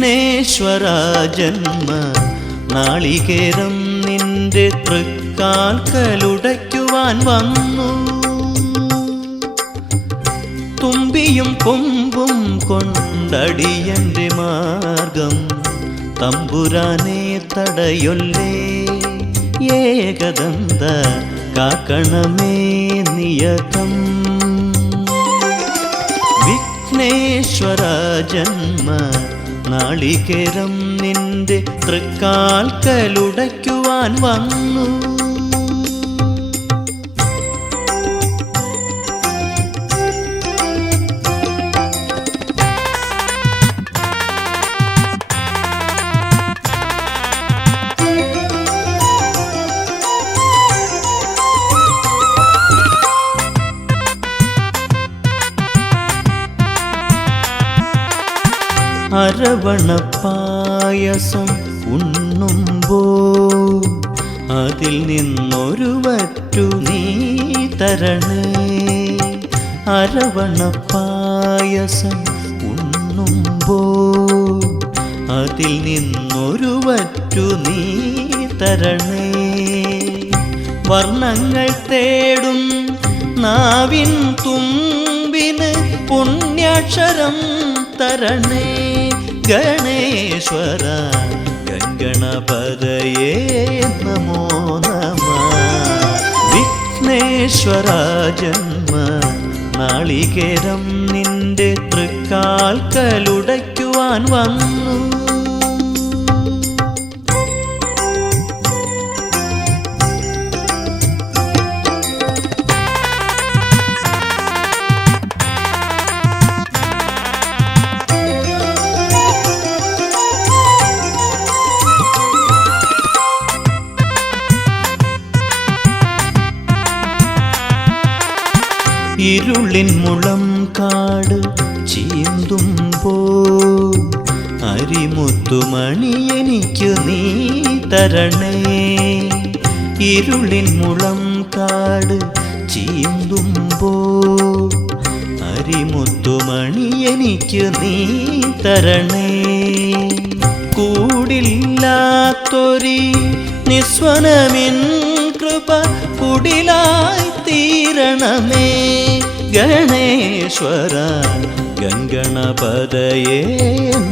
വിഘ്നേശ്വര ജന്മ നാളികേരം നിന്റെ തൃക്കാൽക്കലുടയ്ക്കുവാൻ വന്നു. തുമ്പിയും കൊമ്പും കൊണ്ടടിയന്റെ മാർഗം തമ്പുരാനെ തടയൊല്ലേ. ഏകദന്ത കാക്കണമേ നിയതം. വിഘ്നേശ്വര ജന്മ നാളികേരം നിന്റെ തൃക്കാൽക്കലുടയ്ക്കുവാൻ വന്നു. അരവണപ്പായസം ഉണ്ണുമ്പോൾ അതിൽ നിന്നൊരു വറ്റു നീ തരണേ. അരവണപ്പായസം ഉണ്ണുമ്പോൾ അതിൽ നിന്നൊരു വറ്റു നീ തരണേ. വർണ്ണങ്ങൾ തേടും നാവിൻ തുമ്പിന് പുണ്യാക്ഷരം തരണേ. ഗണേശ്വര ഗംഗണപതയേ നമോ നമഃ. വിഘ്നേശ്വര ജന്മ നാളികേരം നിന്റെ തൃക്കാൽക്കലുടയ്ക്കുവാൻ വന്നു. ഇരുളിൻ മുളം കാട് ചീന്തുമ്പോൾ അരിമുത്തുമണി എനിക്ക് നീ തരണേ. ഇരുളിൻ മുളം കാട് ചീന്തുമ്പോൾ അരിമുത്തുമണി എനിക്ക് നീ തരണേ. കൂടില്ലാത്തൊരി നിസ്വനമിൻ കൃപ കുടിലായി തീരണമേ. ഗണേശ്വര ഗംഗണപതയേ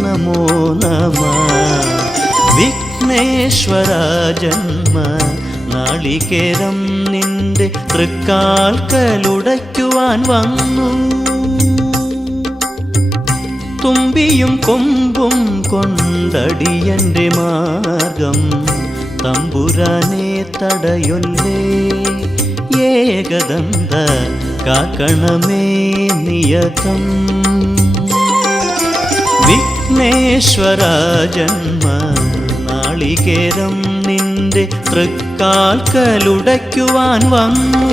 നമോ നമഃ. വിഘ്നേശ്വര ജന്മ നാളികേരം നിന്റെ തൃക്കാൽക്കലുടയ്ക്കുവാൻ വന്നു. തുമ്പിയും കൊമ്പും കൊണ്ടടിയന്റെ മാർഗം തമ്പുരാനെ തടയൊല്ലേ. ഏകദന്ത കാക്കണമേ നിയതം. വിഘ്നേശ്വര ജന്മ നാളികേരം നിന്റെ തൃക്കാൽക്കലുടയ്ക്കുവാൻ വന്നു.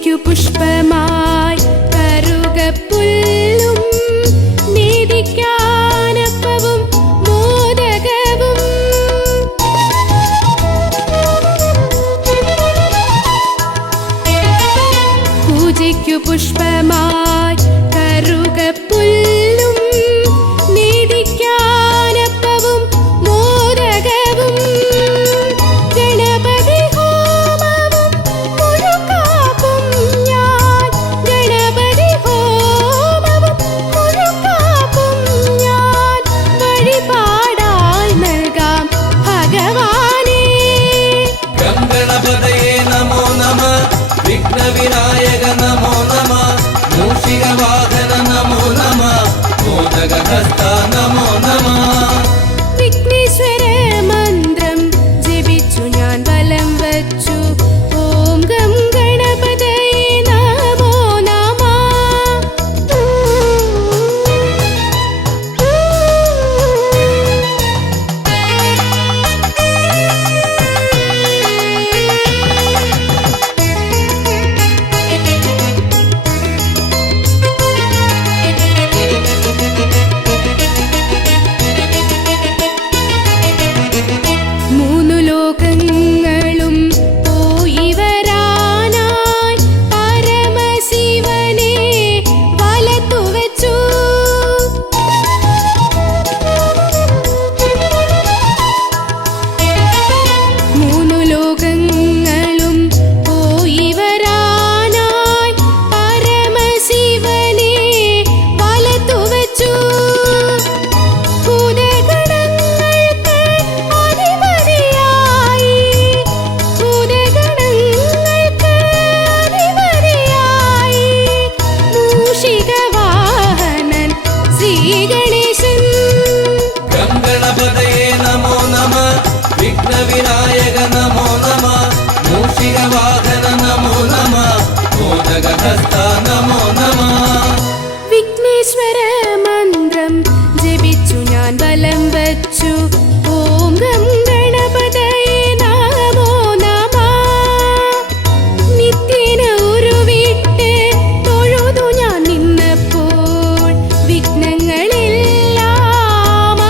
പൂജയ്ക്കു പുഷ്പമായി കറുകപ്പുല്ലും നീതിക്കാനപ്പവും മോദകവും. പൂജയ്ക്കു പുഷ്പമായി കറുകപ്പുല്ലും നീതിക്കാനപ്പവും മോദകവും. ഗണപതി ഹോമവും മുഴുക്കാപ്പും ഞാൻ, ഗണപതി ഹോമവും മുഴുക്കാപ്പും ഞാൻ വഴിപാടായി നൽകാം ഭഗവാനേ. ഗണപതയേ നമോ നമ, വിഘ്നവിനായക നമോ നമ, മൂഷികവാഹന നമോ നമ, മോദകഹസ്ത നമോ നമ. വിഘ്നേശ്വര മന്ത്രം ജപിച്ചു ഞാൻ വലം വച്ചു. ഓം ഗം ഗണപതയേ നമോ നമ. മൂന്നു ലോകങ്ങളും പോയി വരാനായി പരമശിവനെ വലത്തു വെച്ചു. മൂന്നു ലോകങ്ങളും പോയി വരാനായി പരമശിവനെ വലത്തു വെച്ചു. ഭൂതഗണങ്ങൾക്ക് അധിപതിയായി, ഭൂതഗണങ്ങൾക്ക് അധിപതിയായി മൂഷികവാഹനൻ ശ്രീഗണേശൻ. ഗണപതയേ നമോ നമ, വിഘ്നവിനായക നമോ നമ, മൂഷികവാഹന നമോ നമ, മോദകഹസ്ത നമോ നമ. വിഘ്നേശ്വര മന്ത്രം ജപിച്ചു ഞാൻ വലം വച്ചു. ഓം ഗം ഗണപതയേ നമോ നമ. നിത്യേന ഉരുവിട്ട് തൊഴുതു ഞാൻ നിന്നപ്പോൾ വിഘ്നങ്ങളെല്ലാം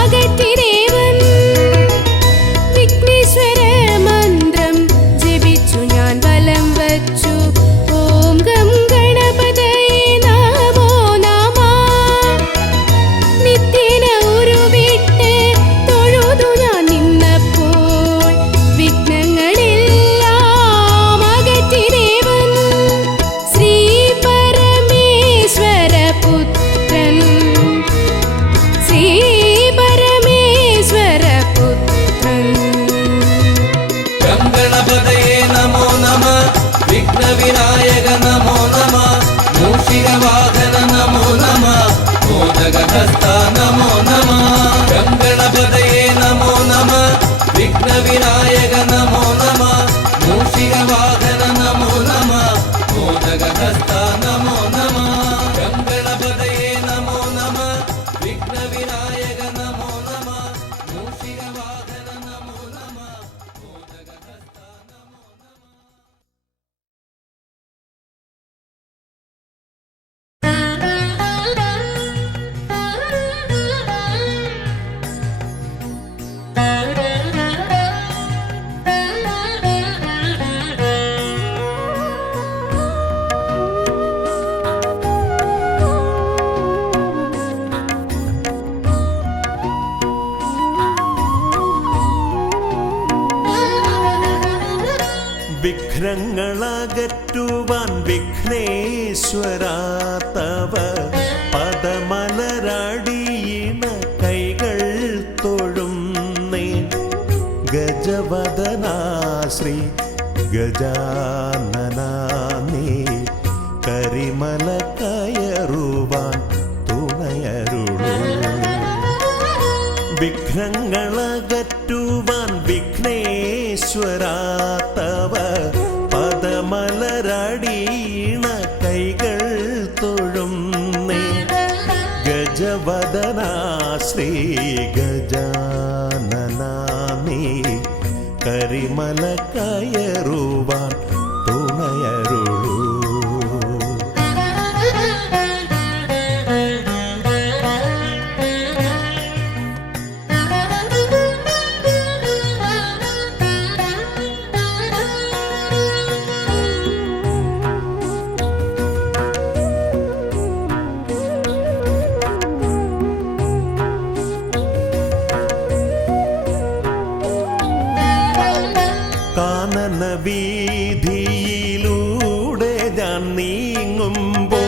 അകറ്റി ദേവൻ. വിഘ്നേശ്വര മന്ത്രം ജപിച്ചു ഞാൻ വലം വച്ചു. ഓം ഗം ഗണപതയേ നമോ നമ. നിത്യേന ഉരുവിട്ട് തൊഴുതു ഞാൻ നിന്നപ്പോൾ വിഘ്നങ്ങളെല്ലാം അകറ്റി ദേവൻ. ശ്രീ പരമേശ്വര പുത്രൻ, ശ്രീ പരമേശ്വര പുത്രൻ. ഗണപതയേ നമോ നമ, വിഘ്നവിനായക നമോ നമ, മൂഷികവാഹന നമോ നമ, മോദകഹസ്ത നമോ നമ. ഗണപതയേ നമോ നമ, വിഘ്നവിനായക നമോ നമ, മൂഷികവാഹന നമോ നമ, മോദകഹസ്ത നമോ നമ. ഗണപതയേ നമോ നമ, വിഘ്നവിനായക നമോ നമ, മൂഷികവാഹന നമോ നമ, മോദകഹസ്ത നമോ നമ. വിഘ്നങ്ങളകറ്റുവാൻ വിഘ്നേശ്വരാ തവ പദമലരടിയിണ കൈകൾ തൊഴുന്നേ. ഗജവദനാ ശ്രീ ഗജാനനാ നീ കരിമല കയറുവാൻ തുണയരുളൂ. വിഘ്നങ്ങളകറ്റുവാൻ വിഘ്നേശ്വരാ തവ പദമലരടിയിണ കൈകൾ തൊഴുന്നേ. ഗജവദനാ ശ്രീ ഗജാനനാ നീ കരിമല കയറുവാൻ തുണയരുളൂ. വീതിയിലൂടെ ഞാൻ നീങ്ങുമ്പോൾ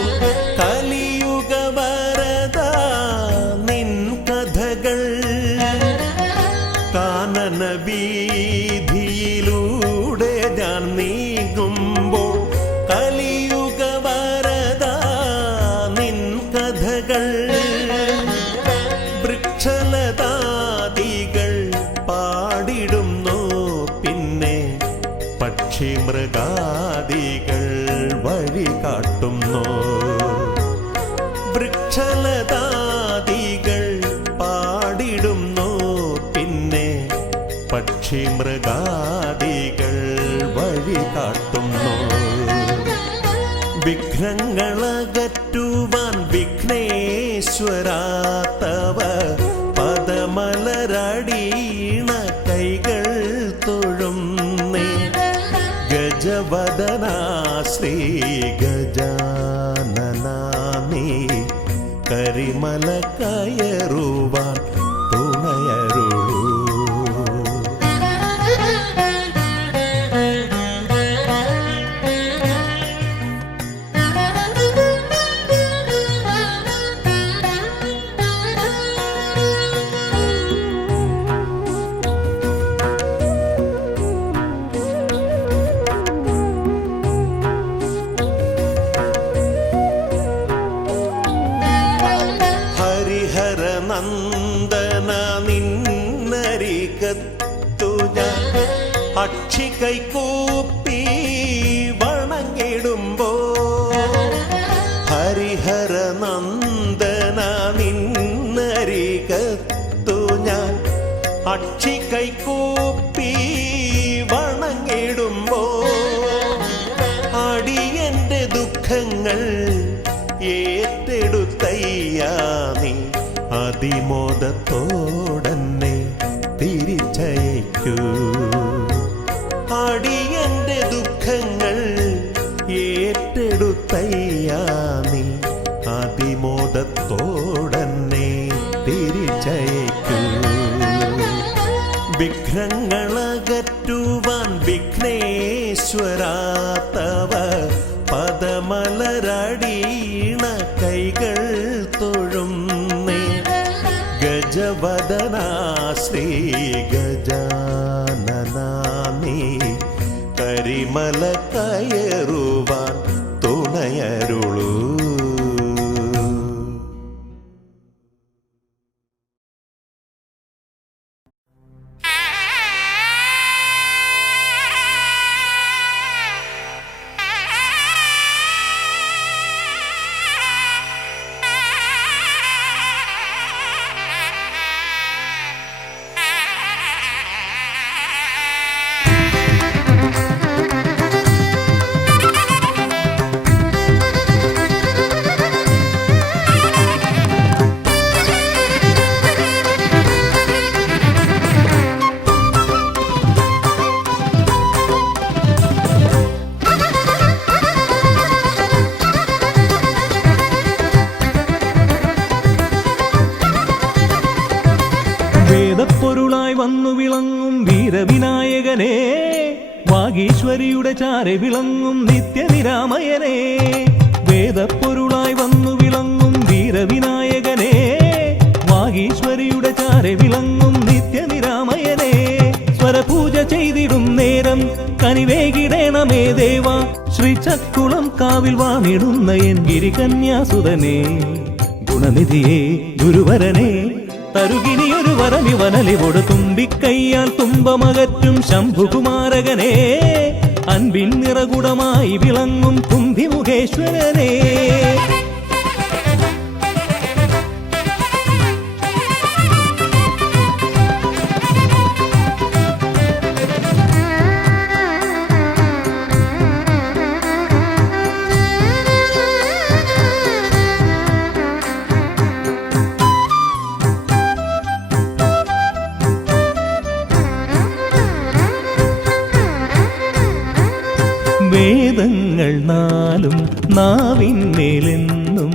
കലിയുഗ വരദ നിൻ കഥകൾ കാനന വീതിയിലൂടെ ഞാൻ നീങ്ങുമ്പോൾ കലിയുഗ വരദ നിൻ കഥകൾ വൃക്ഷലതാദികൾ പാടിടുന്നു പിന്നെ പക്ഷി മൃഗാദികൾ വഴി കാട്ടുന്നു വൃക്ഷലതാദികൾ പാടിടുന്നു പിന്നെ പക്ഷി മൃഗാദികൾ വഴി കാട്ടുന്നു വിഘ്നങ്ങളകറ്റുവാൻ വിഘ്നേശ്വരാ തവ പദമലരടീണ കൈകൾ തൊഴുന്നേ ഗജവദനാ ശ്രീ ഗജാനനാമേ കരിമല കയറുവാൻ തുണയരുളൂ നന്ദന നിന്നരികത്തു ഞാൻ അക്ഷി കൈകൂപ്പി വണങ്ങിടുമ്പോ ഹരിഹര നന്ദന നിന്നരികത്തു ഞാൻ അക്ഷി കൈകൂപ്പി വണങ്ങിടുമ്പോ അടിയന്റെ ദുഃഖങ്ങൾ ഏറ്റെടുത്തയ്യാ നീ അതിമോദത്തോടന്നെ തിരിച്ചയക്കൂ അടിയന്റെ ദുഃഖങ്ങൾ ഏറ്റെടുത്തയ്യാ നീ അതിമോദത്തോടന്നെ തിരിച്ചയക്കൂ വിഘ്നങ്ങളകറ്റുവാൻ വിഘ്നേശ്വരാ തവ പദമലരടീണ കൈകൾ തൊഴുന്നേ ഗജവദനാ ശ്രീ ഗജാനനാമേ കരിമല കയറുവാൻ തുണയരുളൂ വേദപ്പൊരുളായി വന്നു വിളങ്ങും വീരവിനായകനെ വാഗീശ്വരിയുടെ ചാരെ വിളങ്ങും നിത്യനിരാമയനെ വേദപ്പൊരുളായി വന്നു വിളങ്ങും വീരവിനായകനെ വാഗീശ്വരിയുടെ ചാരെ വിളങ്ങും നിത്യനിരാമയനെ സ്വരപൂജ ചെയ്തിടും നേരം കനിവേകിടേണമേ ദേവ ശ്രീചക്കുളം കാവിൽ വാണിടുന്ന എൻ ഗിരികന്യാസുതനെ ഗുണനിധിയെ ഗുരുവരനെ തരുകിനിയൊരു വരമിവനലിവോട് തുമ്പിക്കയ്യാൽ തുമ്പമകറ്റും ശംഭുകുമാരകനെ അൻപിൻ നിറകുടമായി വിളങ്ങും കുംഭിമുഖേശ്വരനെ വേദങ്ങൾ നാലും നാവിന്മേലെന്നും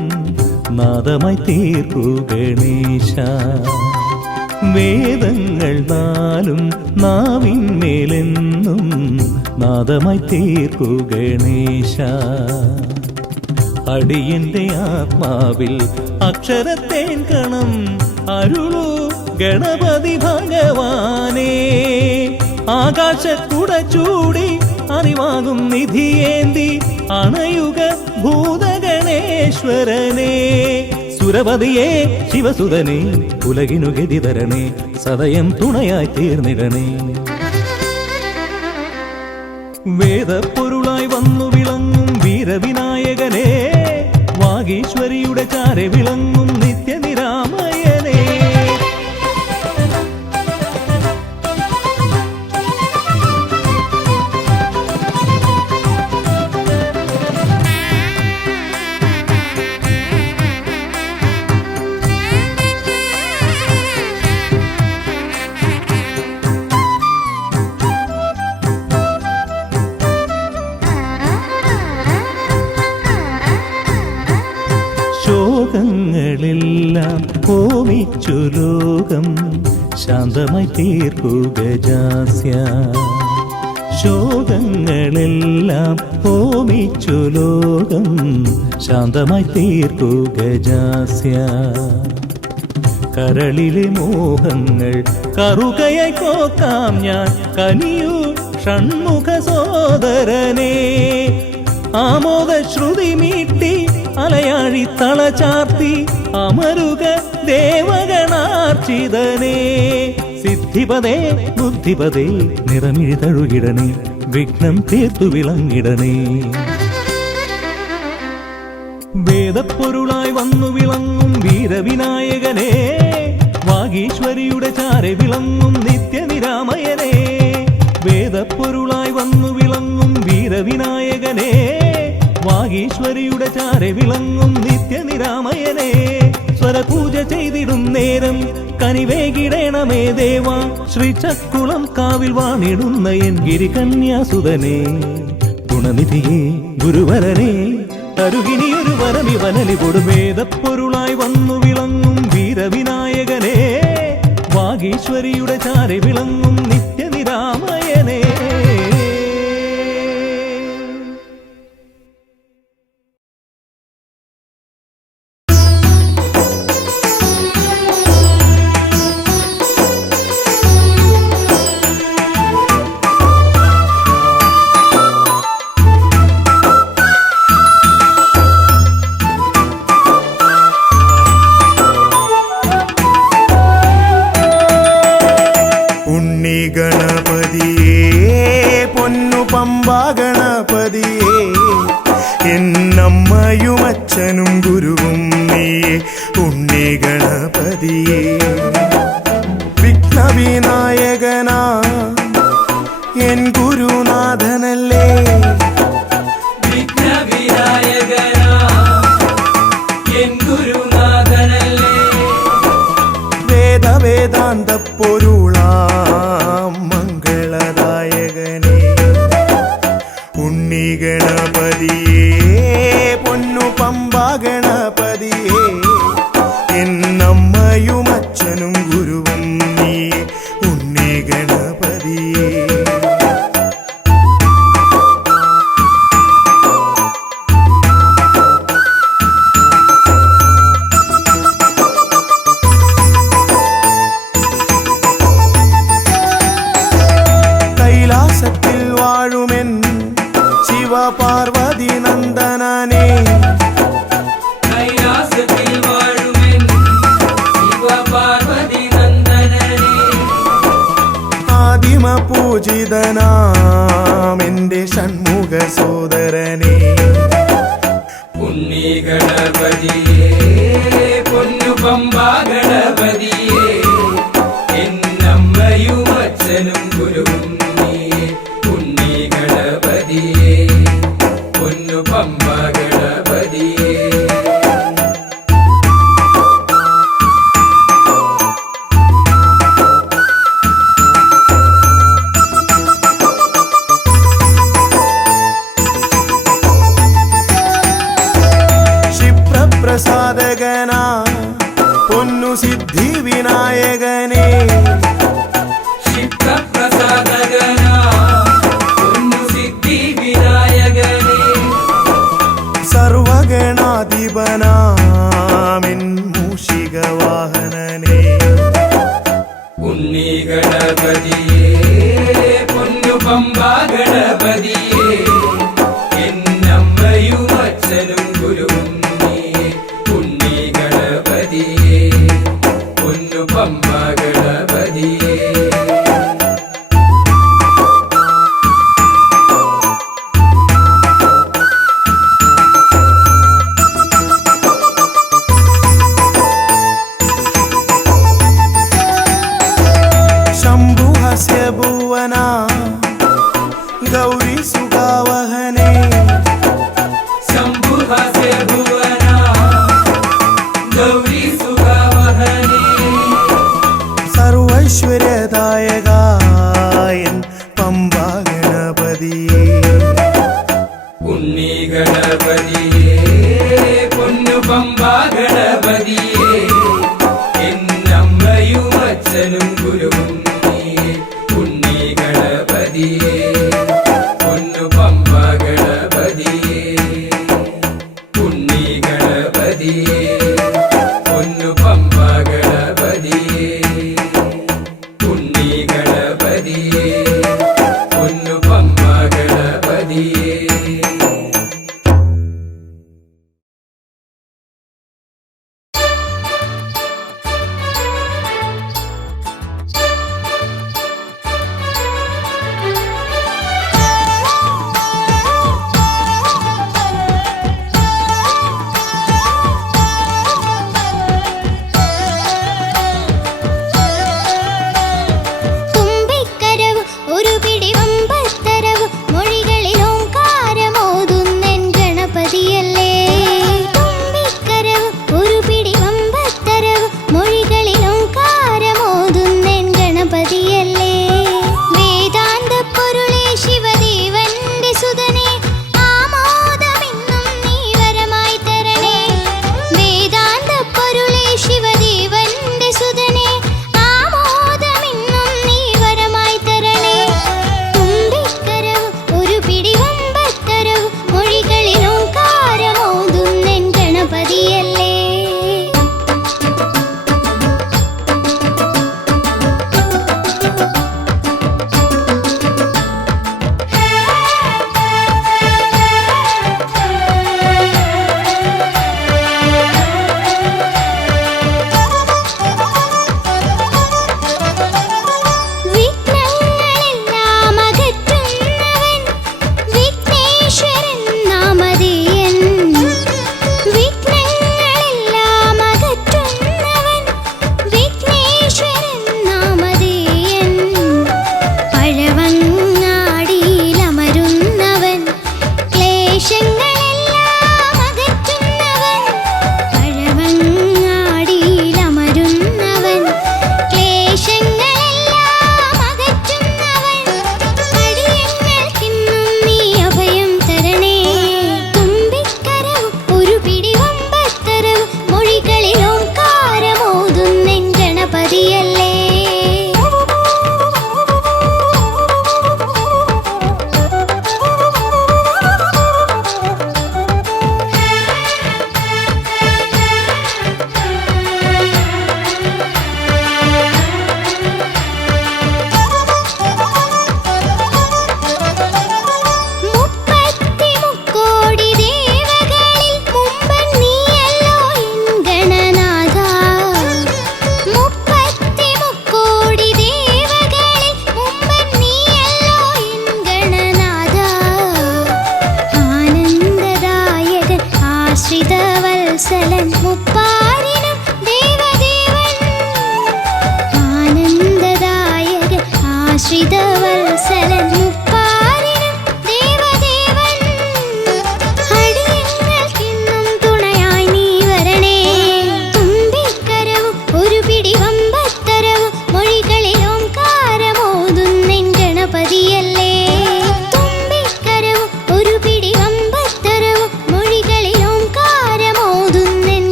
നാദമായി തീർക്കൂ ഗണേശ വേദങ്ങൾ നാലും നാവിന്മേലെന്നും നാദമായി തീർക്കു ഗണേശ. അടിയന്റെ ആത്മാവിൽ അക്ഷരത്തേൻ കണം അരുളു ഗണപതി ഭഗവാനേ. ആകാശക്കുട ചൂടി അറിവാകും നിധിയേന്തി അണയുക ഭൂതഗണേശ്വരനേ. സുരപതിയേ ശിവസുതനേ, ഉലകിനു ഗതി തരണേ, സദയം തുണയായി തീർന്നിടണേ. വേദപ്പൊരുളായി വന്നു വിളങ്ങും വീരവിനായകനേ, വാഗീശ്വരിയുടെ ചാരെ വിളങ്ങും നിത്യനിരാമയനേ. ശോകങ്ങളെല്ലാം ഹോമിച്ചു ലോകം ശാന്തമായി തീർക്കു ഗജാസ്യ. ശോകങ്ങളെല്ലാം ഹോമിച്ചു ലോകം ശാന്തമായി തീർക്കു ഗജാസ്യ. കരളിലെ മോഹങ്ങൾ കറുകയായി കോക്കാം ഞാൻ, കനിയൂ ഷൺമുഖ സോദരനേ. ആമോദ ശ്രുതി മീട്ടി അലയാഴി തളചാർത്തി അമരുക ദേവഗണാർച്ചിതനേ. സിദ്ധിപദേ ബുദ്ധിപദേ നിറമിഴി തഴുകിടണേ, വിഘ്നം തീർത്തു വിളങ്ങിടണേ. വേദപ്പൊരുളായി വന്നു വിളങ്ങും വീരവിനായകനേ, വാഗീശ്വരിയുടെ ചാരെ വിളങ്ങും നിത്യനിരാമയനേ. വേദപ്പൊരുളായി വന്നു വിളങ്ങും വീരവിനായകനേ, വാഗീശ്വരിയുടെ ചാരെ വിളങ്ങും നിത്യനിരാമയനേ. സ്വരപൂജ ചെയ്തിടും നേരം കനിവേകിടേണമേ ദേവ. ശ്രീചക്കുളം കാവിൽ വാണിടുന്ന എൻ ഗിരികന്യാസുതനേ. ഗുണനിധിയേ ഗുരുവരനേ, തരുകിനിയൊരു വരമിവനലി കൊടുവേദപ്പൊരുളായി വന്നു വിളങ്ങും വീരവിനായകനേ, വാഗീശ്വരിയുടെ ചാരെ വിളങ്ങും നിത്യനിരാമയനേ. എന്നമ്മയുമച്ഛനും ഗുരുവും നീയേ ഉണ്ണി ഗണപതിയേ. വിഘ്നവിനായകനാ എൻ ഗുരുനാഥനല്ലേ, വിഘ്നവിനായകനാ എൻ ഗുരുനാഥനല്ലേ. വേദവേദാന്ത പൊരുളാം മംഗളദായകനേ ഉണ്ണി ഗണപതിയേ. പൊന്നു പമ്പാ ഗണപതിയേ, എന്നമ്മയും അച്ഛനും ഗുരുവും നീയേ ഉണ്ണി ഗണപതിയേ. കൈലാസത്തിൽ വാഴുമെൻ ശിവപാർവതി നന്ദനനേ, കൈലാസത്തിൽ വാഴുമെൻ ശിവപാർവതി നന്ദനനേ. ആദിമ പൂജിതനാം എന്റെ ഷൺമുഖ സോദരനേ, ഉണ്ണി ഗണപതിയേ പൊന്നു പമ്പാ ഗണപതിയേ. എന്നമ്മയും അച്ഛനും ഗുരുവും നീയേ ഉണ്ണി ഗണപതിയേ, പൊന്നു പമ്പാ ഗണപതിയേ. വല്ലഭനാമിൻ മൂഷികവാഹനനേ ഉണ്ണി ഗണപതിയേ പൊന്നു പമ്പാ ഗണപതിയേ എന്നമ്മയും അച്ഛനും ഗുരുവും നീയേ ഉണ്ണി ഗണപതിയേ പൊന്നു പമ്പാ ഗണപതിയേ ശംഭുഹസ്യ ഭുവന ഗൗരി സുഖാവഹനേ ശംഭുഹസ്യ ഭുവന ഗൗരി സുഖാവഹനേ സർവൈശ്വര്യദായകായൻ പമ്പാ ഗണപതിയേ ഉണ്ണി ഗണപതിയേ പൊന്നു പമ്പാ ഗണപതിയേ എന്നമ്മയും അച്ഛനും ഗുരുവും നീയേ ഉണ്ണി ഗണപതിയേ പൊന്നു പമ്പാ ഗണപതിയേ ഉണ്ണി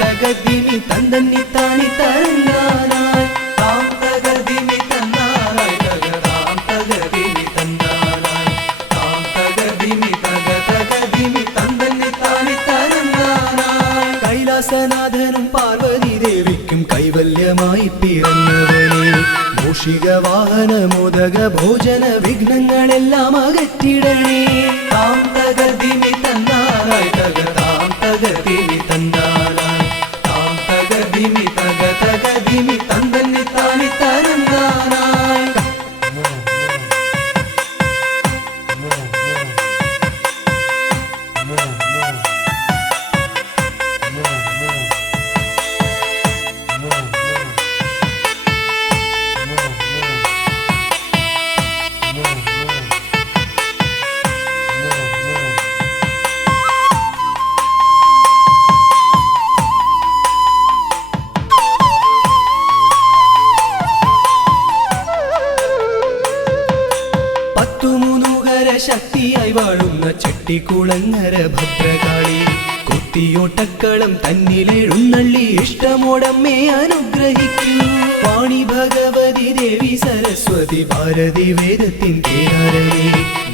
തകതിമി തന്നി താനി തന്നാനായി താം തകതിമി തന്നാനായി തകതാം തകതിമി തന്നാനായി താം തകതിമി തകതിമി തന്നി താനി തന്നാനായി കൈലാസനാഥനും പാർവതി ദേവിക്കും കൈവല്യമായി പിറന്നവനെ മൂഷിക വാഹന മോദക ഭോജന വിഘ്നങ്ങളെല്ലാം അകറ്റിടണേ താം തകതിമി തന്നാനായി തകതാം തകതിമി തന്നാനായി താം തകതിമി തകതിമി തന്നി താനി തന്നാനായി ശക്തിയായി വാഴുന്ന ചെട്ടിക്കുളങ്ങര ഭദ്രകാളി കുത്തിയോട്ടക്കളം തന്നിലെഴുന്നള്ളി ഇഷ്ടമോടമ്മേ അനുഗ്രഹിക്കൂ വാണി ഭഗവതി ദേവി സരസ്വതി ഭാരതി വേദത്തിൻ കേരളേ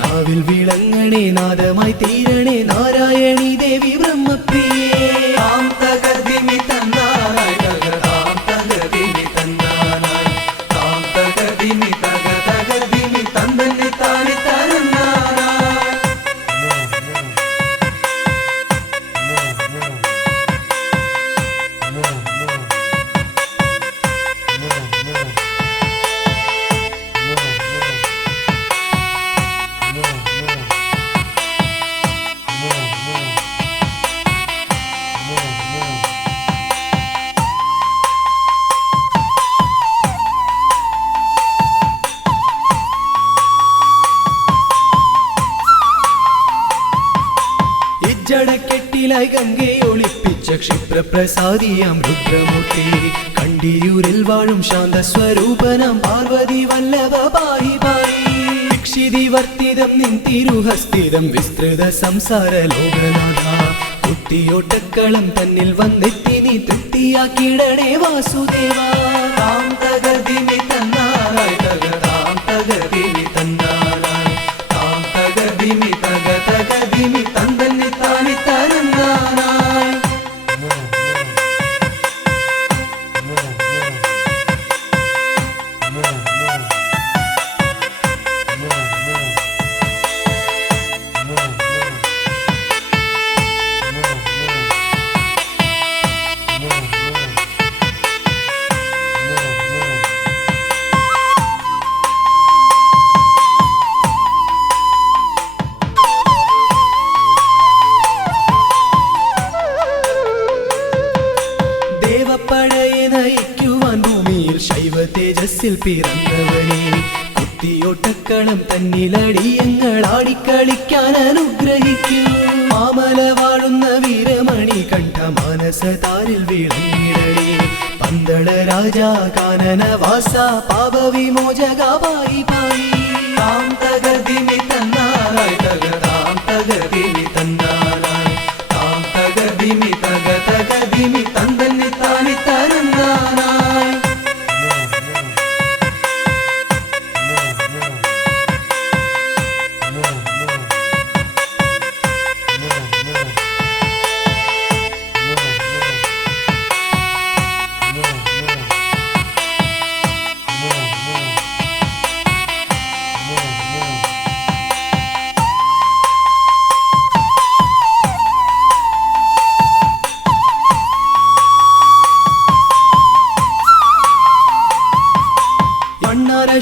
നാവിൽ വിളങ്ങണേ നാദമായി തീരണേ നാരായണി ദേവി ബ്രഹ്മപ്രിയേ താം തകതിമി തന്നാനായി തകതാം തകതിമി തന്നാനായി താം തകതിമി തകതിമി തന്നി താനി ജടക്കെട്ടിലായി ഗംഗയെ ഒളിപ്പിച്ച ക്ഷിപ്രപ്രസാദിയാം രുദ്രമൂർത്തി കണ്ടിയൂരിൽ വാഴും ശാന്തസ്വരൂപനാം പാർവതി വല്ലഭ പാഹി പാഹി ദീക്ഷിതി വർത്തിതം നിൻ തിരുഹസ്തിതം വിസ്തൃത സംസാര ലോകനാഥ കുത്തിയോട്ടക്കളം തന്നിൽ വന്നെത്തി നീ തൃപ്തിയാക്കിടണേ വാസുദേവ താം തകതിമി തന്നാനായി തകതാം തകതിമി തന്നാനായി താം തകതിമി തകതിമി തന്നി താനി തന്നാനായി ദേവപ്പടയെ നയിക്കുവാൻ ഭൂമിയിൽ ശൈവ തേജസ്സിൽ പിറന്നവനെ കുത്തിയോട്ടക്കളം തന്നിലടിയങ്ങൾ ആടിക്കളിക്കാൻ അനുഗ്രഹിക്കൂ മാമല വാഴുന്ന വീരമണി കണ്ഠ മാനസതാരിൽ വിളങ്ങിടണേ പന്തള രാജാ കാനന വാസ പാപവിമോചക പായി പായി താം തകതിമി തന്നാനായി തകതാം തകതിമി തന്നാനായി താം തകതിമി തകതിമി തന്നി താനി തന്നാനായി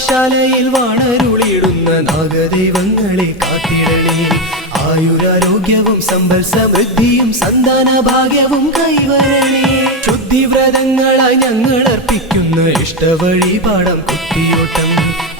ശാലയിൽ വാണരുളിയിടുന്ന നാഗദൈവങ്ങളെ കാത്തിടണേ ആയുരാരോഗ്യവും സമ്പൽ സമൃദ്ധിയും സന്താന ഭാഗ്യവും കൈവരണേ ശുദ്ധിവ്രതങ്ങളായി ഞങ്ങൾ അർപ്പിക്കുന്ന ഇഷ്ടവഴിപാടം കുത്തിയോട്ടം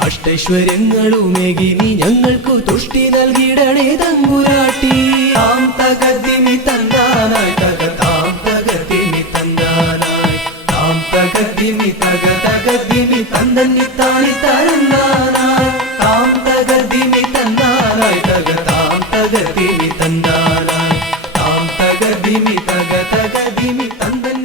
അഷ്ടൈശ്വര്യങ്ങളുമേകി നീ ഞങ്ങൾക്കു തുഷ്ടി നൽകിടണേ തമ്പുരാട്ടി താം തകതിമി തന്നാനായി തകതാം തകതിമി തന്നാനായി താം തകതിമി തകതിമി തന്നി താനി തന്നാനായി താം തകതിമി തന്നാനായി തകതാം തകതിമി തന്നാനായി താം തകതിമി തകതിമി തന്നി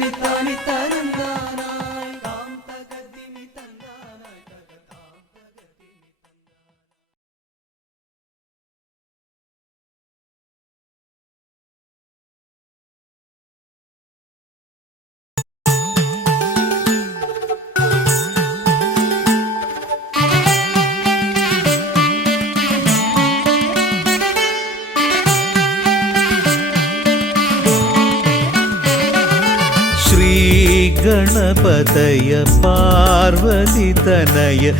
ഗണപതയ പാർവതിതനയ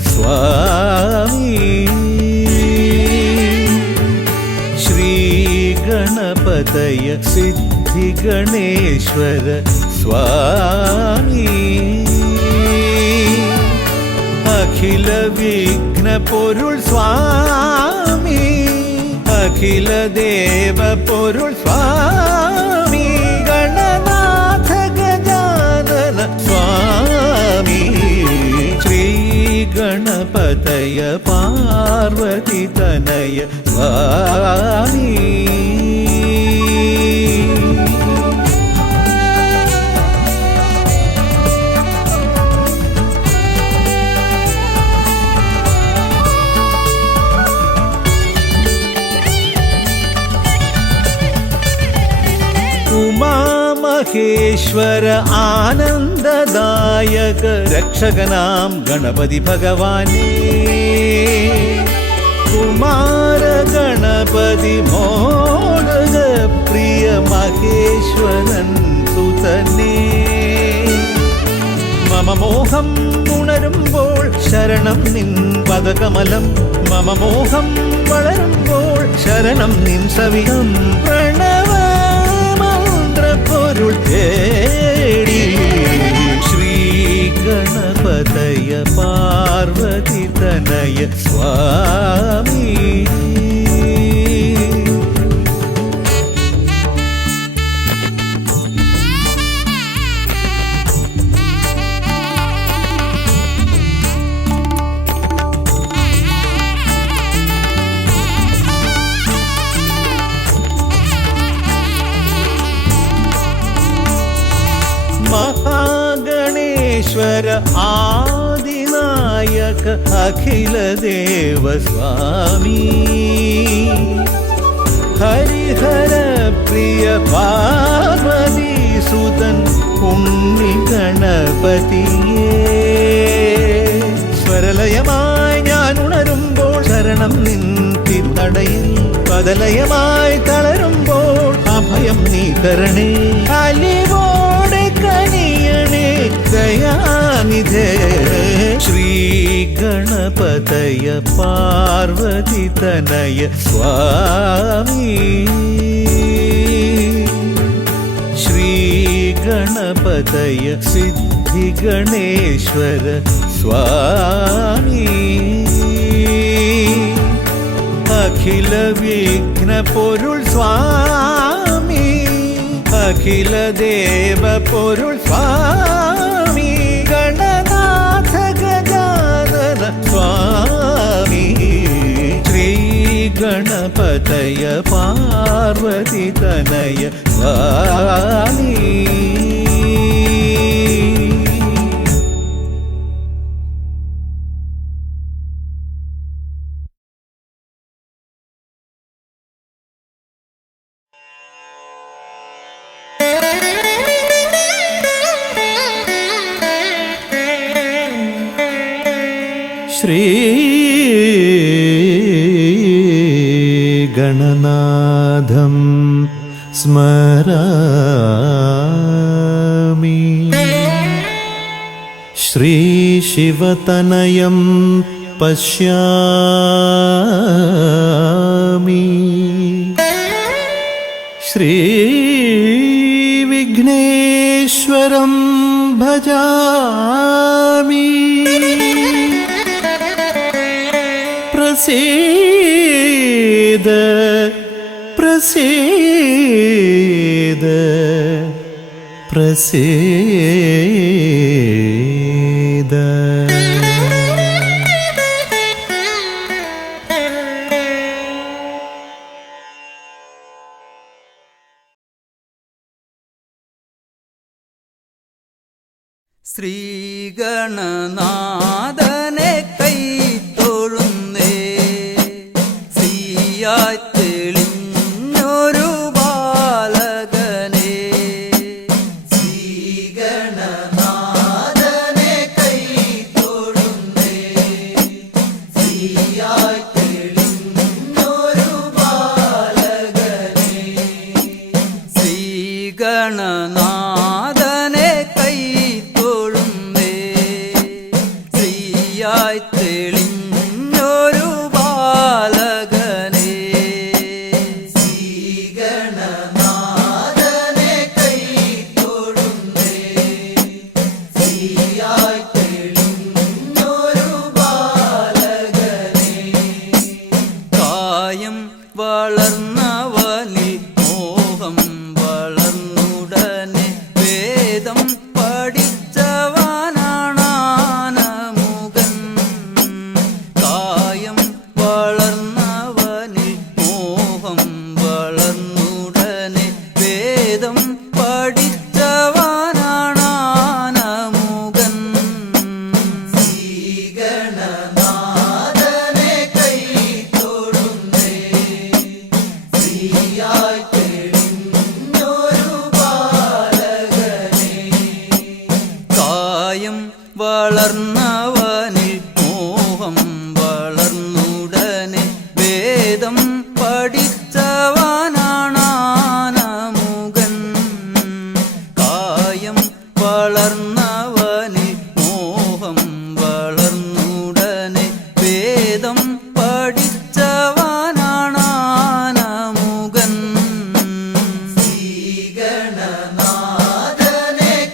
സ്വാമി ശ്രീ ഗണപതയ സിദ്ധിഗണേശ്വര സ്വാമി അഖില വിഘ്ന പൊരുൾ സ്വാമി അഖില ദേവ പൊരുൾ സ്വാമി ഗണനാഥ ഗജാനന സ്വാമി ശ്രീ ഗണപതയ പാർവതിതനയ സ്വാമി ഉമാമഹേശ്വര ആനന്ദദായക രക്ഷകനാം ഗണപതി ഭഗവാനേ കുമാര ഗണപതി മോദക പ്രിയ മഹേശ്വരൻ സുതനേ മമ മോഹം ഉണരുമ്പോൾ ശരണം നിൻ പദകമലം മമ മോഹം വളരുമ്പോൾ ശരണം നിൻ സവിധം പ്രണവ പൊരുൾ തേടി ശ്രീ ഗണപതയ പാർവതിതനയ സ്വാമി മഹാഗണേശ്വര ആദിനായക അഖില ദേവ സ്വാമി ഹരിഹര പ്രിയ പാർവതി സുതൻ ഉണ്ണി ഗണപതിയേ സ്വരലയമായി ഞാൻ ഉണരുമ്പോൾ ശരണം നിൻ തിരുനടയിൽ പദലയമായി തളരുമ്പോൾ അഭയം നീ തരണേ അലിവോടെ കനിയണേ ദയാനിധേ ശ്രീ ഗണപതയ പാർവതിതനയ സ്വാമി ശ്രീ ഗണപതയ സിദ്ധിഗണേശ്വര സ്വാമി അഖില വിഘ്ന പൊരുൾ സ്വാമി അഖില ദേവ പൊരുൾ സ്വാമി ഗണനാഥ ഗജാനന സ്വാമി ശ്രീ ഗണപതയ പാർവതിതനയ സ്വാമി ശ്രീ ഗണനാഥം സ്മരാമി ശ്രീ ശിവതനയം പശ്യാമി ശ്രീ വിഘ്നേശ്വരം ഭജാമി പ്രസീദ പ്രസീദ പ്രസീദ ശ്രീഗണനാഥനെ കൈത്തൊഴുന്നേ ശ്രീയായി തെളിഞ്ഞൊരു ബാലകനെ ശ്രീഗണനാഥനെ കൈത്തൊഴുന്നേ ശ്രീയായി തെളിഞ്ഞൊരു ബാലകനെ ശ്രീഗണനാഥനെ കൈ കായം വളർന്നവനിൽ മോഹം വളർന്നുടനെ വേദം പഠിച്ചവനാണാനമുകൻ. കായം വളർന്നവനിൽ മോഹം വളർന്നുടനെ വേദം പഠിച്ചവനാണാനമുകൻ. ശ്രീഗണനാഥനെ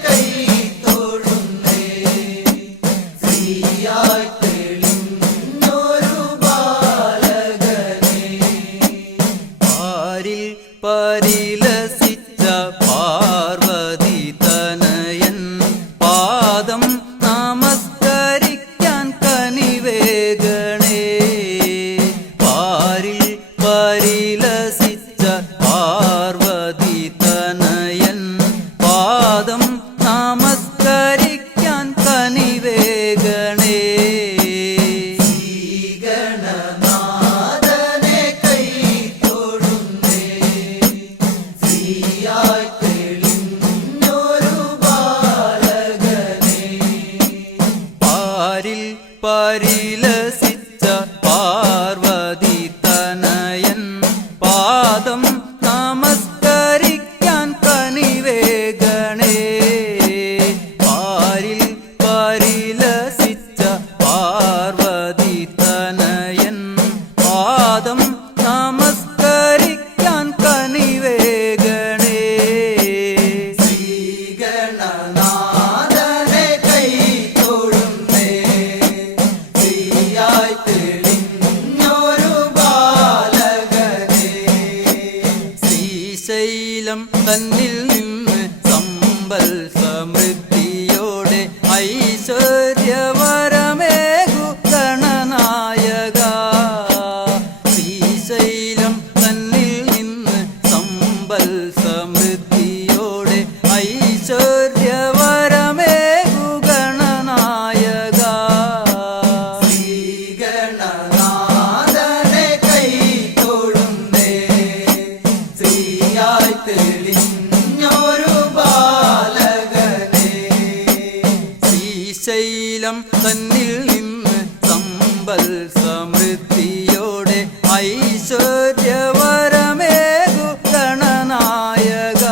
കൈ തൊഴുന്നേ, ശ്രീയായി തെളിഞ്ഞൊരു ബാലകനെ. പാരിൽ പരിലസിച്ച പാർവതി തനയൻ പാദം നമസ്കരിക്കാൻ കനിവേഗണേ. പാരിൽ പരിലസിച്ച പാർവതി തനയൻ പാദം നമസ്കരിക്കാൻ കനിവേഗണേ. ശ്രീഗണനാഥനെ കൈ തൊഴുന്നേ, ശ്രീയായി തെളിഞ്ഞൊരു ബാലകനെ. പാരിൽ പരിലസിച്ച പാർവതി തനയൻ പാദം നമസ്കരിക്കാൻ കനിവേഗണേ. പാരിൽ പരിലസിച്ച പാർവതി തനയൻ പാദം നമസ്കരിക്കാൻ കനിവേഗണേ. ശ്രീഗണനാഥനെ കൈ തൊഴുന്നേ, ശ്രീയായി തെളിഞ്ഞൊരു ബാലകനെ. ശ്രീശൈലം തന്നിൽ നിന്ന് സമ്പൽ സമൃദ്ധിയോടെ ഐശ്വര്യവരമേകു ഗണനായക. ശ്രീശൈലം തന്നിൽ നിന്ന് സമ്പൽ സമൃദ്ധിയോടെ ഐശ്വര്യവരമേകു ഗണനായക. ശ്രീഗണനാഥനെ കൈ തൊഴുന്നേ, ശ്രീയായി തെളിഞ്ഞൊരു ബാലകനെ. ശ്രീശൈലം തന്നിൽ നിന്ന് സമ്പൽ സമൃദ്ധിയോടെ ഐശ്വര്യവരമേകു ഗണനായക.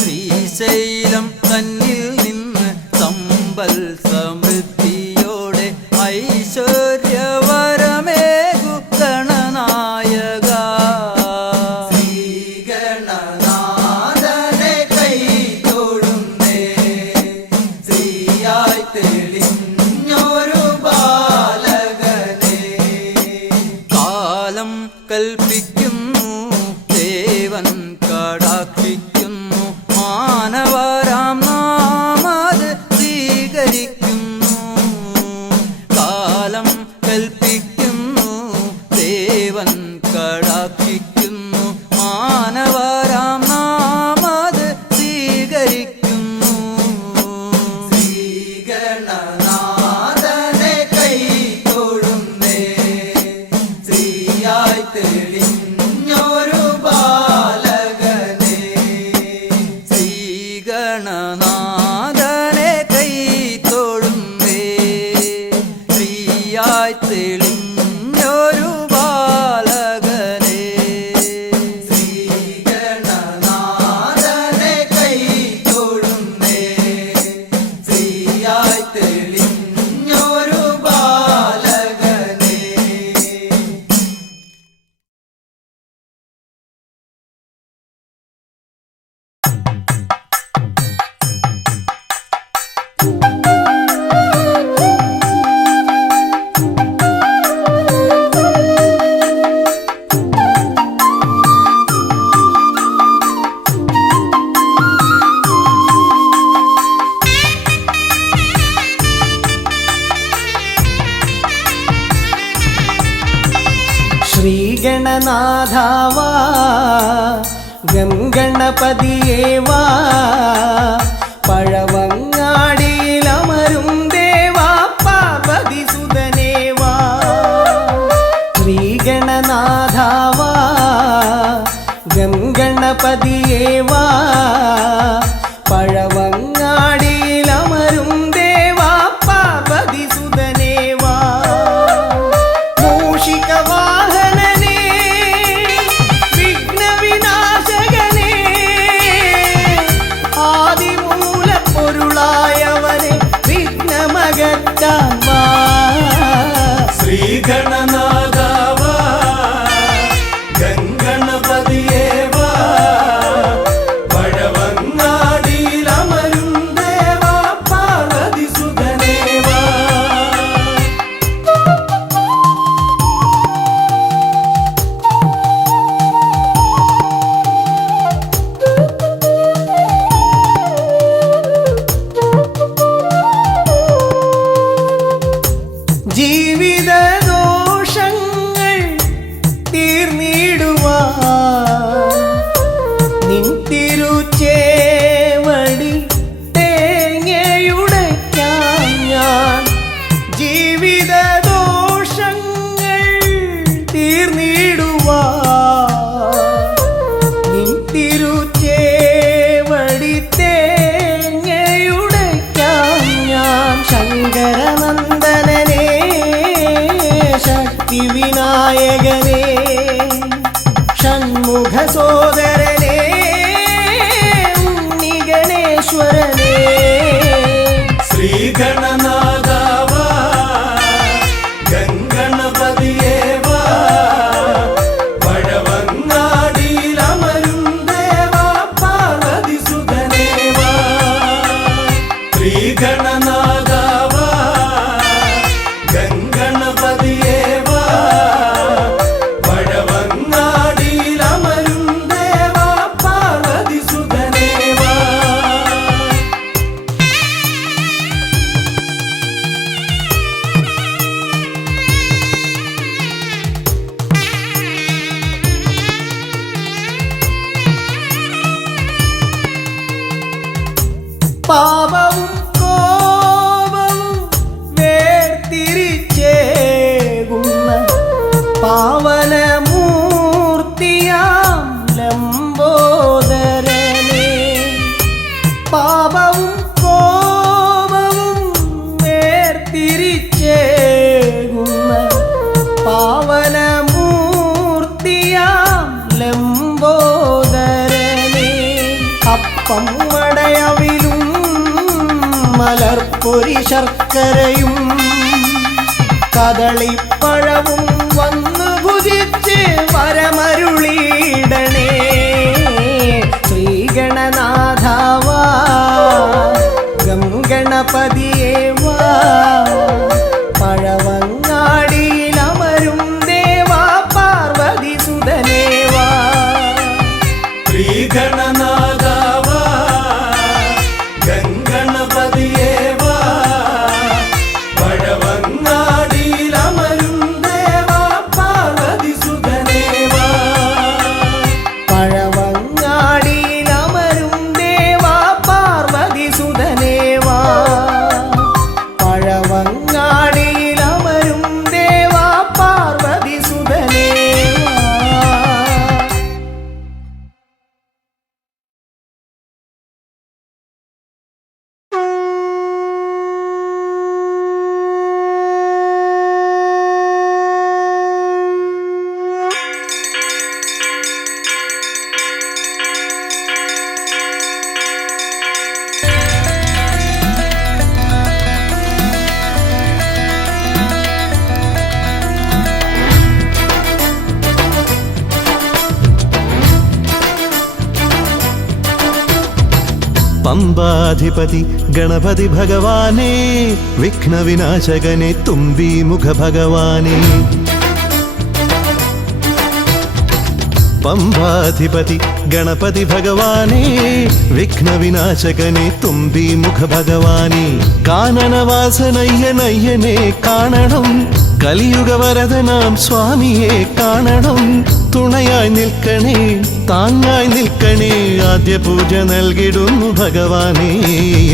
ശ്രീശൈലം തന്നിൽ നിന്ന് സമ്പൽ സമൃദ്ധിയോടെ ഐശ്വര്യവരമേകു ഗണനായക. ശ്രീഗണനാഥനെ കൈ തൊഴുന്നേ, ശ്രീയായി തെളിഞ്ഞൊരു ബാലകനെ. കാലം കൽപ്പിക്കുന്നു ദേവൻ കടാക്ഷിക്കുന്നു മാനവരാം നാമത് സ്വീകരിക്കുന്നു. കാലം കൽപ്പിക്കുന്നു ദേവൻ കടാക്ഷിക്കുന്നു മാനവരാം നാമത് സ്വീകരിക്കുന്നു. ശ്രീഗണനാഥനെ കൈ തൊഴുന്നേ, ശ്രീയായി തെളിഞ്ഞൊരു ബാലകനെ. ശ്രീഗണനാഥനെ കൈ തൊഴുന്നേ, ശ്രീയായി തെളിഞ്ഞൊരു ബാലകനെ. ശ്രീഗണനാഥനെ കൈ തൊഴുന്നേ, ശ്രീയായി തെളിഞ്ഞൊരു ബാലകനെ. ശ്രീഗണനാഥാവാ ഗംഗണപതിയേവാ പഴവങ്ങാടിയിലമരും ദേവാ പാർവതി സുതനേവാ. ശ്രീഗണനാഥാവാ ഗംഗണപതിയേവാ പഴവങ്ങാടിയിലമരും കനിവൊഴുക്കാൻ വാ. ശ്രീഗണനാഥാവാ ഗംഗണപതിയേവാ പഴവങ്ങാടിയിലമരും ദേവാ പാർവതി സുതനേവാ. ജീവിത ദോഷങ്ങൾ തീർന്നിടുവാൻ നിൻ തിരുച്ചേവടി തേങ്ങയുടയ്ക്കാൻ ഞാൻ. ജീവിത ദോഷങ്ങൾ തീർന്നിടുവാൻ നിൻ തിരുച്ചേവടി തേങ്ങയുടയ്ക്കാൻ ഞാൻ. ശങ്കരനന്ദനനേ ശക്തി വിനായകനേ ഷൺമുഖ സോദരനേ ഉണ്ണിഗണേശ്വരനേ. ശ്രീഗണനാഥാവാ ഗംഗണപതിയേവാ പഴവങ്ങാടിയിലമരും ദേവാ പാർവതി സുതനേവാ. ശ്രീഗണനാഥാവാ ഗംഗണപതിയേവാ പഴവങ്ങാടിയിലമരും ദേവാ പാർവതി സുതനേവാ. പാപവും കോപവും വേർതിരിച്ചേകുന്ന പാവനമൂർത്തിയാം ലംബോദരനേ. പാപവും കോപവും വേർതിരിച്ചേകുന്ന പാവനമൂർത്തിയാം ലംബോദരനേ. അപ്പം മടയവിലും മലർപ്പൊരി ശർക്കരയും കദളിപ്പഴവും വന്നു ഭുജിച്ച് വരമരുളിയിടണേ. ശ്രീഗണനാഥാവാ ഗംഗണപതിയേവാ പഴവങ്ങാടിയിലമരും ദേവാ പാർവതി സുതനേവാ. ശ്രീഗണനാഥാവാ ഗംഗണപതിയേവാ പഴവങ്ങാടിയിലമരും ദേവാ പാർവതി സുതനേവാ. പഴവങ്ങാടിയിലമരും ദേവാ പാർവതി സുതനേവാ. പഴവങ്ങാടിയിലമരും ദേവാ പാർവതി സുതനേവാ. പമ്പാധിപതി ഗണപതി ഭഗവാനേ വിഘ്നവിനാശകനെ തുമ്പീമുഖ ഭഗവാനേ. പമ്പാധിപതി ഗണപതി ഭഗവാനേ വിഘ്നവിനാശകനെ തുമ്പീമുഖ ഭഗവാനേ. കാനനവാസനയ്യനയ്യനെ കാണണം, കലിയുഗവരദനാം സ്വാമിയെ കാണണം. തുണയായി നിൽക്കണേ, താങ്ങായി നിൽക്കണേ, ആദ്യ പൂജ നൽകിടുന്നു ഭഗവാനേ.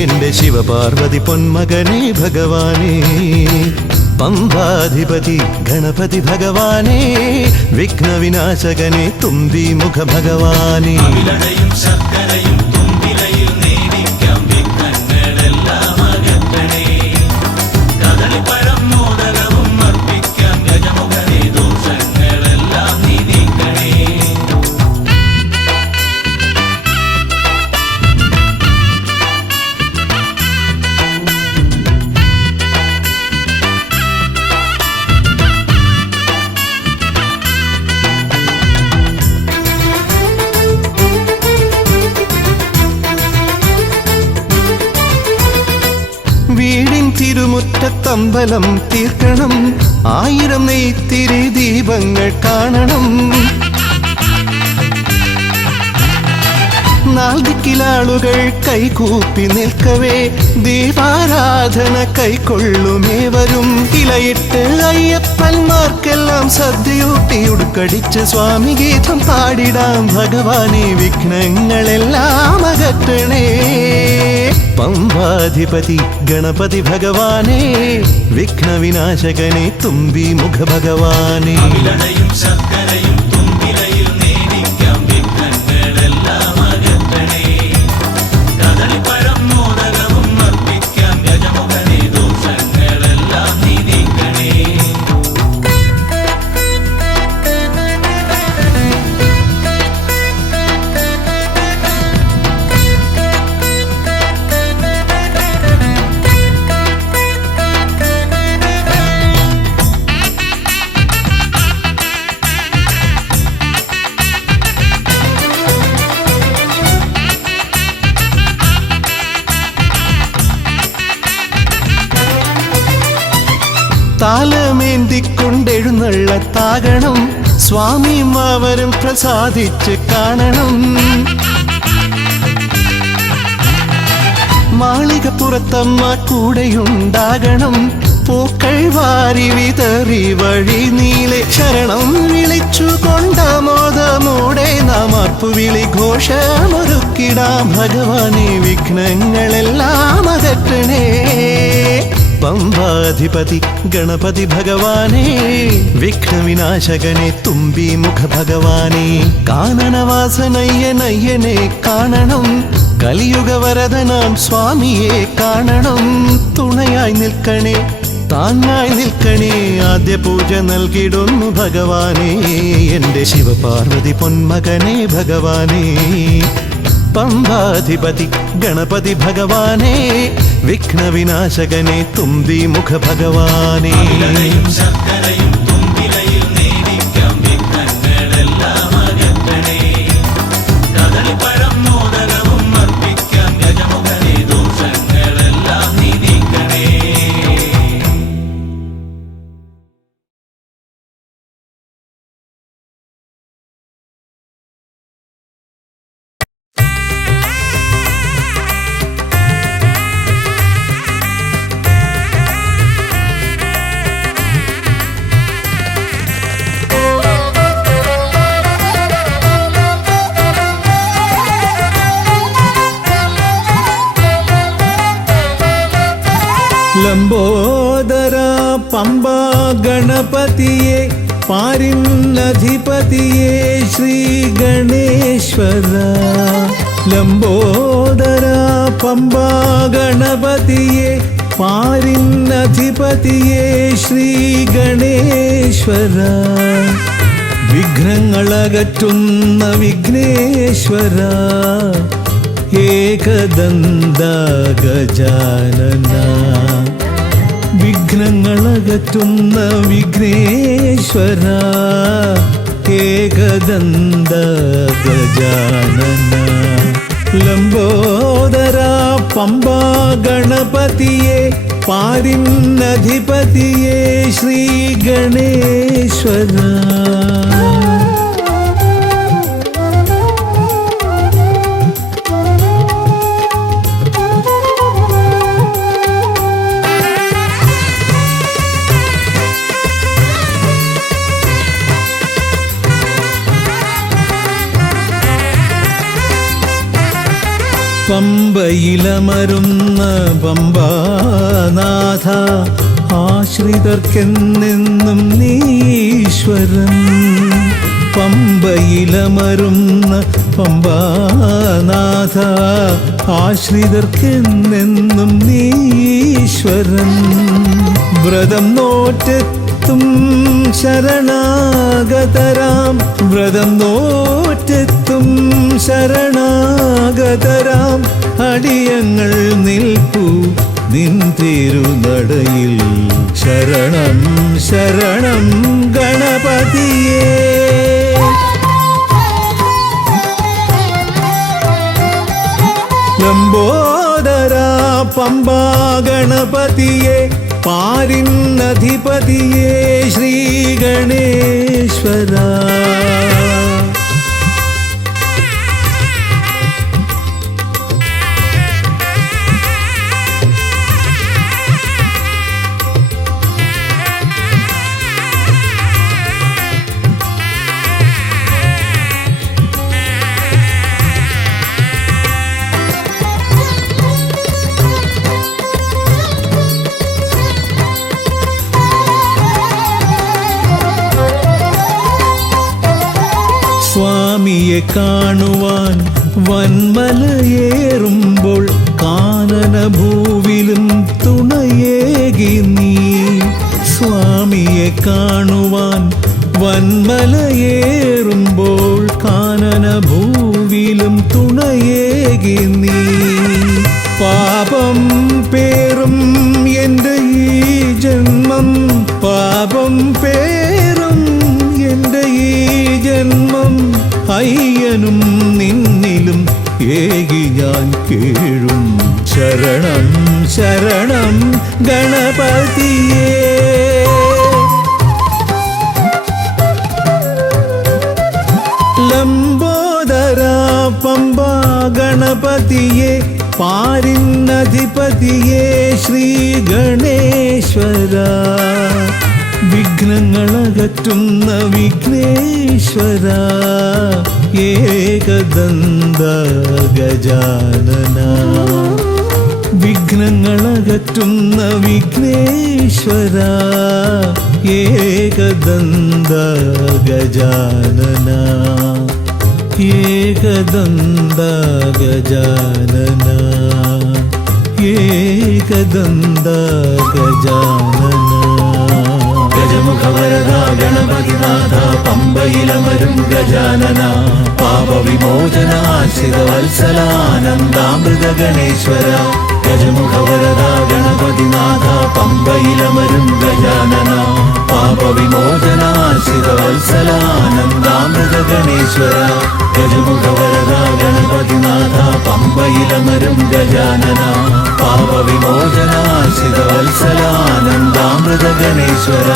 എൻ്റെ ശിവപാർവതി പൊന്മകനേ ഭഗവാനേ. പമ്പാധിപതി ഗണപതി ഭഗവാനേ വിഘ്നവിനാശകനെ തുമ്പീമുഖ ഭഗവാനേ. ശർക്കരയും തുമ്പിലയിൽ നേടിക്കാം വിഘ്നങ്ങളെല്ലാം അകറ്റണേ. കദളിപ്പഴം മോദകവും അർപ്പിക്കാം ഗജമുഖനെ ദോഷങ്ങളെല്ലാം നീ നീക്കണേ. വീടിൻ തിരുമുറ്റത്തമ്പലം തീർക്കണം, 1000 നെയ്ത്തിരി ദീപങ്ങൾ കാണണം. നാൽദിക്കിലാളുകൾ കൈകൂപ്പി നിൽക്കവേ ദീപാരാധന കൈക്കൊള്ളുമേവരും. ഇലയിട്ട് അയ്യപ്പന്മാർക്കെല്ലാം സദ്യയൂട്ടി ഉടുക്കടിച്ച് സ്വാമി ഗീതം പാടിടാം. ഭഗവാനെ വിഘ്നങ്ങളെല്ലാം അകറ്റണേ. പമ്പാധിപതി ഗണപതി ഭഗവാനെ, വിഘ്നവിനാശകനെ തുമ്പി മുഖ ഭഗവാനെ. അവിലടയും ശർക്കരയും തുമ്പിലയിൽ നേദിക്കാം വിഘ്നങ്ങളെല്ലാം അകറ്റണേ. കദളിപ്പഴം മോദകവും അർപ്പിക്കാം ഗജമുഖനെ, ദോഷങ്ങളെല്ലാം നീ നീക്കണേ. താലമേന്തിക്കൊണ്ടെഴുന്നള്ളത്താകണം, സ്വാമിമാവരും പ്രസാദിച്ച് കാണണം. മാളികപ്പുറത്തമ്മ കൂടെയുണ്ടാകണം, പൂക്കൾ വാരി വിതറി വഴി നീളെ ശരണം വിളിച്ചു കൊണ്ടാമോദമോടെ നാം അർപ്പുവിളി ഘോഷമൊരുക്കിടാം. ഭഗവാനെ വിഘ്നങ്ങളെല്ലാം അകറ്റണേ. പമ്പാധിപതി ഗണപതി ഭഗവാനെ, വിഘ്നവിനാശകനെ തുമ്പി മുഖ ഭഗവാനെ. കാനനവാസനയ്യനയ്യനെ കാണണം, കലിയുഗവരദനാം സ്വാമിയെ കാണണം. തുണയായി നിൽക്കണേ, താങ്ങായി നിൽക്കണേ, ആദ്യ പൂജ നൽകിടുന്നു ഭഗവാനെ. എൻ്റെ ശിവപാർവതി പൊന്മകനെ ഭഗവാനെ. പമ്പാധിപതി ഗണപതി ഭഗവാനെ, വിഘ്നവിനാശകനെ തുമ്പി മുഖ ഭഗവാനെ. അവിലടയും ശർക്കരയും തുമ്പിലയിൽ നേദിക്കാം വിഘ്നങ്ങളെല്ലാം അകറ്റണേ. കദളിപ്പഴം മോദകവും അർപ്പിക്കാം ഗജമുഖനെ, ദോഷങ്ങളെല്ലാം നീ നീക്കണേ. ലംബോദര പമ്പ ഗണപതിയെ, പാരിന്നധിപതിയെ ശ്രീ ഗണേശ്വര. ലംബോദര പമ്പ ഗണപതിയെ, പാരിന്നധിപതിയെ ശ്രീ ഗണേശ്വര. വിഘ്നങ്ങളകറ്റുന്ന വിഘ്നേശ്വര, ഏകദന്ത ഗജാനന. വിഘ്നങ്ങളകറ്റുന്ന വിഘ്നേശ്വര, ഏകദന്ത ഗജാനന. ലംബോദര പമ്പ ഗണപതിയെ, പാരിന്നധിപതിയെ ശ്രീ ഗണേശ്വര. പമ്പയിലമരുന്ന പമ്പാനാഥ, ആശ്രിതർക്കെന്നെന്നും നീശ്വരൻ. പമ്പയിലമരുന്ന പമ്പാനാഥ, ആശ്രിതർക്കെന്നെന്നും നീശ്വരൻ. വ്രതം നോറ്റെത്തും ശരണാഗതരാം, വ്രതം നോറ്റെത്തും ശരണാഗതരാം അടിയങ്ങൾ നിൽപ്പു നിൻ തിരുനടയിൽ. ശരണം ശരണം ഗണപതിയേ. ലംബോദര പമ്പാ ഗണപതിയെ പാരിന്നധിപതിയെ ശ്രീ ഗണേശ്വര സ്വാമിയെ കാണുവാൻ വന്മലയേറുമ്പോൾ കാനനഭൂവിലും തുണയേകി നീ. സ്വാമിയെ കാണുവാൻ വന്മലയേറുമ്പോൾ കാനനഭൂവിലും തുണയേകി നീ. പാപം പേറും എൻ്റെ ഈ ജന്മം, പാപം പേറും എൻ്റെ ഈ ജന്മം, അയ്യനും നിന്നിലും ഏകി ഞാൻ കേഴും. ശരണം ശരണം ഗണപതിയേ. ലംബോദര പമ്പാ ഗണപതിയെ പാരിന്നധിപതിയെ ശ്രീ ഗണേശ്വര. വിഘ്നങ്ങളകറ്റുന്ന വിഘ്നേശ്വര ഏകദന്ത ഗജാനന. വിഘ്നങ്ങളകറ്റുന്ന വിഘ്നേശ്വര ഏകദന്ത ഗജാനന. ഏകദന്ത ഗജാനന, ഏകദന്ത ഗജാനന. ഗജമുഖവരദ ഗണപതിനാഥ പമ്പയിലമരും ഗജാനന. പാപവിമോചന ആശ്രിത വത്സലാനന്ദാമൃത ഗണേശ്വര. ഗജമുഖവരദ ഗണപതിനാഥ പമ്പയിലമരും ഗജാനന. പാപവിമോചന ആശ്രിത വത്സലാനന്ദാമൃത ഗണേശ്വര. ഗജമുഖവരദ ഗണപതിനാഥ പമ്പയിലമരും ഗജാനന. പാപവിമോചന ആശ്രിത വത്സലാനന്ദാമൃത ഗണേശ്വര.